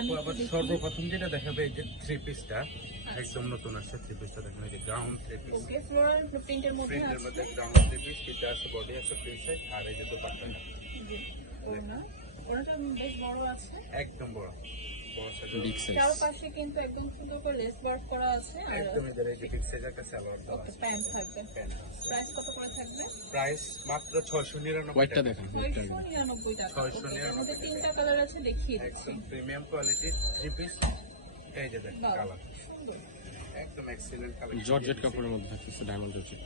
আপু আবার সর্বপ্রথম যেটা দেখাবে এই যে থ্রি পিসটা একদম নতুন আছে। থ্রি পিসটা দেখেন এই যে গ্রাউন্ড থ্রি পিস, ওকে ফ্লোরাল প্রিন্টের মধ্যে প্রিন্টের আছে। মধ্যে গ্রাউন্ড থ্রি পিস, এটা আছে বডি আছে ফ্রি সাইজ, আর এই যে দোপাট্টাটা জি ওড়না, ওড়নাটা বেশ বড় আছে, একদম বড় বড় সাইজ, বিগ সাইজ। চারপাশে কিন্তু একদম সুন্দর করে লেস ওয়ার্ক করা আছে। আর একদম এদের এই যে বিগ সাইজ একটা সালোয়ার দেওয়া ওকে আছে। প্যান্ট থাকবে। প্যান্ট আছে। প্রাইস কত করে থাকবে? প্রাইস মাত্র 699 হোয়াইটটা টাকা। দেখেন, 699 টাকা। 699 এর মধ্যে তিনটা কালার আছে, দেখিয়ে দিচ্ছি। একদম প্রিমিয়াম কোয়ালিটির থ্রি পিস, এই যে দেখেন বাহ, কালার সুন্দর। একদম এক্সিলেন্ট কালার। জর্জেট কাপড়ের মধ্যে থাকতেছে, ডায়মন্ড জর্জেট।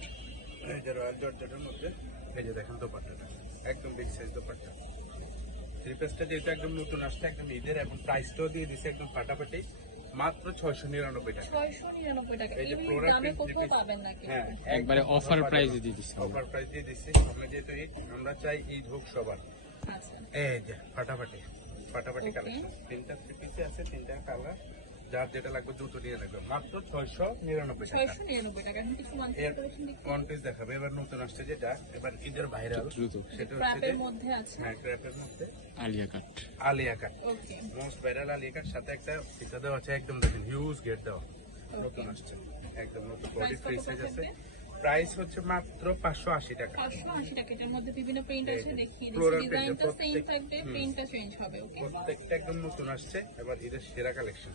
এই যে রয়্যাল জর্জেটের মধ্যে এই যে দেখেন দোপাট্টাটা একদম বিগ সাইজ দোপাট্টা। থ্রি পিসটা যেহেতু একদম নতুন আসছে, একদম ঈদের, এবং প্রাইসটাও দিয়ে দিছে একদম ফাটাফাটি, মাত্র 699 টাকা। 699 টাকা। এই যে এই floral দামে print কোথাও three piece। পাবেন না কিন্তু। হ্যাঁ একবারে অফার প্রাইসে দিয়ে দিচ্ছে। অফার প্রাইস দিয়ে দিছি। আমরা যেহেতু ঈদ, আমরা চাই ঈদ হোক সবার। আচ্ছা এই যে ফাটাফাটি ফাটাফাটি Okay. কালেকশন, তিনটা থ্রি পিসে আছে, তিনটা কালার, যার যেটা লাগবে দ্রুত নিয়ে রাখবে, মাত্র 699 টাকা। 699 টাকা। এখন কিছু ওয়ান এর কালেকশন দেখি। ওয়ান পিস দেখাবে এবার নতুন আসছে যেটা এবার ঈদের ভাইরাল, দ্রুত। সেটা হচ্ছে ক্র্যাপের যে মধ্যে আছে। হ্যাঁ ক্র্যাপের মধ্যে আলিয়া কাট। আলিয়া কাট, ওকে মোস্ট ভাইরাল আলিয়া কাট, সাথে একটা ফিতা দেওয়া আছে, একদম দেখেন হিউজ গেট দেওয়া, নতুন আসছে, একদম নতুন বডি প্রাইস ফ্রি কত সাইজ আছে। থাকবে? প্রাইস হচ্ছে মাত্র 580 টাকা। 580 টাকা। এটার মধ্যে বিভিন্ন প্রিন্ট আছে, দেখিয়ে দিচ্ছি। Floral print, ডিজাইনটা সেম প্রত্যেক- থাকবে, প্রিন্টটা চেঞ্জ হবে। ওকে প্রত্যেকটা একদম নতুন আসছে, এবার ঈদের সেরা কালেকশন,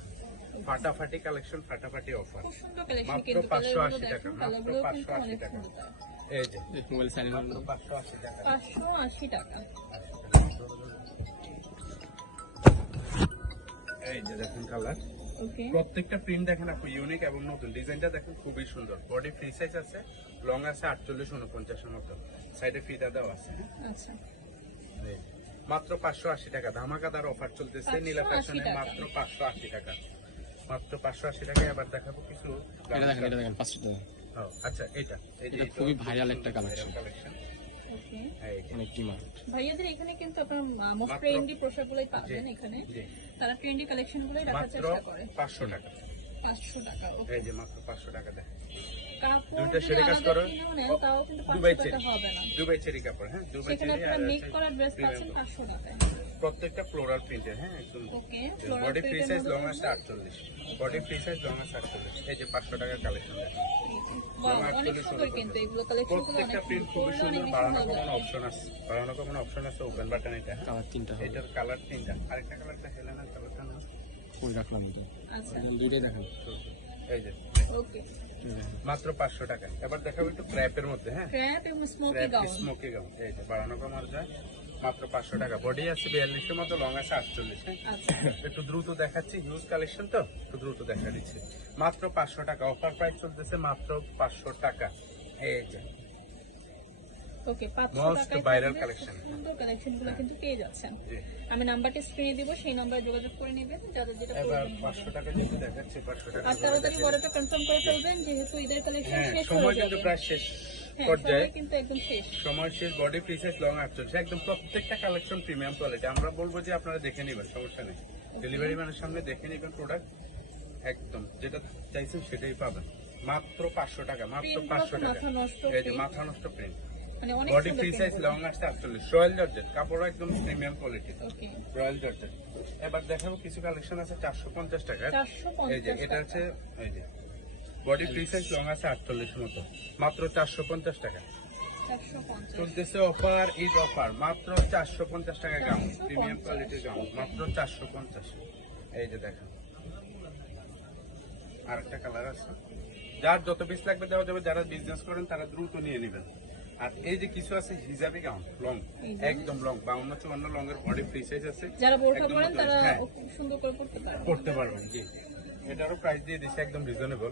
ফাটাফাটি কালেকশন, ফাটাফাটি অফার, খুব সুন্দর কালেকশন মাত্র কিন্তু। 580 কালারগুলো টাকা, দেখুন, মাত্র কালারগুলো কিন্তু 580 অনেক টাকা। সুন্দর। এই যে মোবাইল সাইলেন্ট মাত্র 580 টাকা। 580 টাকা। এই যে দেখেন কালার, ওকে প্রত্যেকটা প্রিন্ট দেখেন আপনি ইউনিক এবং নতুন, ডিজাইনটা দেখেন খুবই সুন্দর, বডি ফ্রি সাইজ আছে, লং আছে 48-49 এর মতো, সাইডে ফিতা দেওয়া আছে। আচ্ছা এই যে, মাত্র 580 টাকা, ধামাকাদার অফার চলতেছে 580 নীলা ফ্যাশনে, টাকা। মাত্র 580 টাকা, মাত্র 580 টাকা। এবার দেখাবো কিছু এটা দেখেন, এটা দেখেন 500 টাকা। ও, আচ্ছা এটা এই যে এটা খুবই viral একটা collection। কালেকশন, ওকে অনেক ডিমান্ড। ভাইয়াদের এখানে কিন্তু আপনার মোস্ট মাত্র- ট্রেন্ডি পোশাকগুলোই পাবেন জি, এখানে। জি। তারা ট্রেন্ডি কালেকশনগুলোই রাখার মাত্র চেষ্টা করে। 500 টাকা। 500 টাকা। ওকে এই যে মাত্র 500 টাকা দেখ, কাপড় দুইটা যদি শেডে কাজ আলাদা করো, কিনেও নেন তাও কিন্তু দুবাই 500 টাকা চেরি, হবে না। দুবাই চেরি কাপড়, হ্যাঁ দুবাই সেখানে চেরি, আপনারা আর মেক হচ্ছে করা ড্রেস premium পাচ্ছেন কাপড়। 500 টাকায়। প্রত্যেকটা ফ্লোরাল প্রিন্টের, হ্যাঁ একদম ওকে ফ্লোরাল বডি ফ্রি সাইজ, প্রিন্টের লং মধ্যে আছে 48, বডি ফ্রি সাইজ, লং আছে 48। এই যে 500 টাকার কালেকশন দেখেন, বাহ, লং অনেক 48 সুন্দর কিন্তু এগুলো কালেকশনগুলো অনেক প্রত্যেকটা প্রিন্ট খুবই সুন্দর, সুন্দর, অনেক বাড়ানো সুন্দর কমানো লাগবে। অপশন আছে, বাড়ানো কমানো অপশন আছে, ওপেন বাটন এটা, হ্যাঁ। কালার 3টা হবে। এটার কালার 3টা, আরেকটা কালারটা হেলেনার কালারটা না, কই রাখলাম তো? আচ্ছা এখানে দুইটাই দেখেন। এই যে ওকে এই দেখেন। মাত্র 500 টাকা। এবার দেখাবো একটু ক্র্যাপের মধ্যে, হ্যাঁ ক্র্যাপ এবং smoky crap gown. Smoky gown, এই যে বাড়ানো কমানো যায়, মাত্র 500 টাকা, বডি আছে 42 এর মতো, লং আছে 48, হ্যাঁ। আচ্ছা একটু দ্রুত দেখাচ্ছি, হিউজ কালেকশন তো একটু দ্রুত দেখা দিচ্ছি, মাত্র 500 টাকা, অফার প্রাইস চলতেছে মাত্র 500 টাকা। এই যে ওকে 500 Most টাকায় viral থাকবে, collection। খুব সুন্দর কালেকশনগুলো কিন্তু পেয়ে যাচ্ছেন। জি। আমি নাম্বারটা স্ক্রিনে দিব, সেই নাম্বারে যোগাযোগ করে নেবেন যাদের যেটা এবার প্রয়োজন হবে। 500 টাকা যেহেতু দেখাচ্ছি, 500 টাকা আর তাড়াতাড়ি অর্ডারটা কনফার্ম করে ফেলবেন যেহেতু ঈদের কালেকশন হ্যাঁ, শেষ সময় হয়ে কিন্তু যাবে। প্রায় শেষ হ্যাঁ পর্যায়ে, সময় কিন্তু একদম শেষ। সময় শেষ, বডি ফ্রি সাইজ, লং 48, একদম প্রত্যেকটা কালেকশন প্রিমিয়াম কোয়ালিটি। আমরা বলবো যে আপনারা দেখে নেবেন, সমস্যা নেই, ডেলিভারি ম্যানের সামনে দেখে নেবেন প্রোডাক্ট, একদম যেটা চাইছেন সেটাই পাবেন, মাত্র 500 টাকা, মাত্র Print 500 গুলো তো টাকা। মাথা নষ্ট এই যে print। মাথা নষ্ট প্রিন্ট, মানে অনেক বডি সুন্দর ফ্রি সাইজ, print লং আসছে 48, রয়্যাল জর্জেট কাপড়, একদম প্রিমিয়াম কোয়ালিটি, ওকে রয়্যাল জর্জেট। এবার দেখাবো কিছু কালেকশন আছে 450 টাকা। এই যে 450 এটা টাকা। হচ্ছে, এই যে বডি ফ্রি সাইজ, লং আছে 48 মতো, মাত্র 450 টাকা। 450 চলতেছে অফার, ঈদ অফার, মাত্র 450 টাকা গাউন, প্রিমিয়াম কোয়ালিটির গাউন, মাত্র 450। এই যে দেখেন আরেকটা কালার আছে, যার যত পিস লাগবে দেওয়া যাবে, যারা বিজনেস করেন তারা দ্রুত নিয়ে নেবেন। আর এই যে কিছু আছে হিজাবি গাউন, লং, এই যে। একদম লং, 52-54 লং এর বডি ফ্রি সাইজ আছে, যারা বোরখা একদম পরেন নতুন, তারা হ্যাঁ, খুব সুন্দর করে পড়তে পারবেন। করতে পারবেন, জি। এটারও প্রাইস দিয়ে দিচ্ছে একদম রিজনেবল,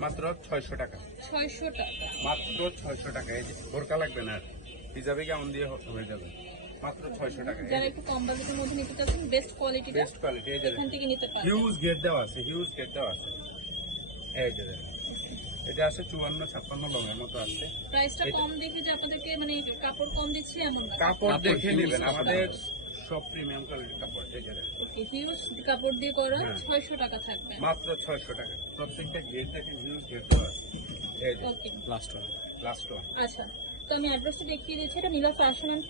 মাত্র 600 টাকা, 600 টাকা। মাত্র 600 টাকা। এই যে বোরকা লাগবে না, হিজাবি গাউন দিয়ে হয়ে যাবে, মাত্র 600 টাকা। যারা একটু কম বাজেটের মধ্যে নিতে চাচ্ছেন বেস্ট কোয়ালিটিটা বেস্ট কোয়ালিটি, এই যে এখান থেকে নিতে পারেন। হিউজ গেট দেওয়া আছে, হিউজ গেট দেওয়া আছে, এই যে দেখেন। এটা আছে 54-56 লং এর মতো আছে, প্রাইসটা এটা- কম দেখে যে আপনাদেরকে মানে কাপড় কম দিচ্ছি এমন না। কাপড় কাপড় দেখে huge নেবেন, কাপড় আমাদের আছে। সব প্রিমিয়াম কোয়ালিটির কাপড়, এই যে দেখেন। ওকে হিউজ কাপড় দিয়ে করা হ্যাঁ। 600 টাকা থাকবে। মাত্র 600 টাকা, প্রত্যেকটা গেট দেখে হিউজ গেট দেওয়া আছে, এই যে লাস্ট ওয়ান। Last one. আচ্ছা তো আমি অ্যাড্রেসটা দেখিয়ে দিচ্ছি, এটা নীলা ফ্যাশন অ্যান্ড